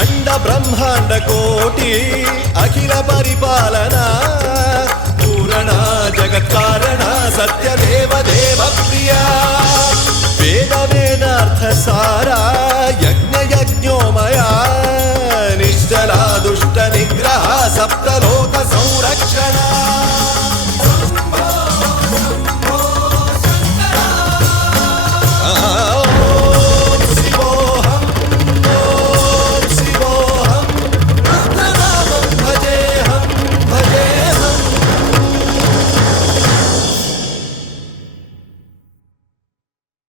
अंड ब्रह्मांड कोटि अखिल परिपालना पूरणा जगत्कारणा सत्यदेव देव प्रिया वेद वेदार्थ सारा यज्ञ यज्ञोमया निश्चला दुष्ट निग्रह सप्तलो